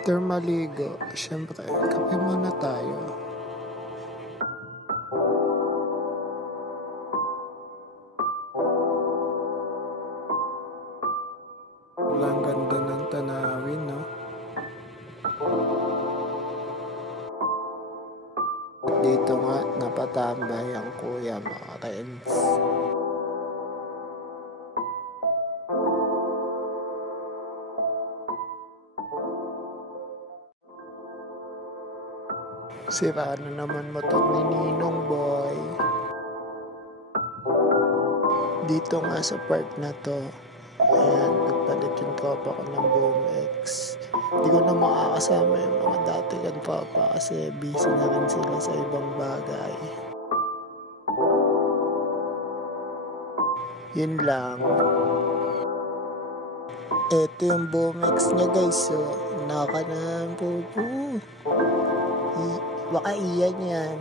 After maligo, syempre, kape muna tayo. Walang ganda ng tanawin, no? Dito nga, napatambay ang kuya, mga friends. Sira na naman motor ni Ninong Boy. Dito nga sa park na to, ayan, nagpalit yung tropa ko ng BMX. Hindi ko na makakasama yung mga dati kang tropa kasi busy na rin sila sa ibang bagay. Yun lang. Ito yung BMX niya guys, so naka na ang pupo. Baka iyan yan.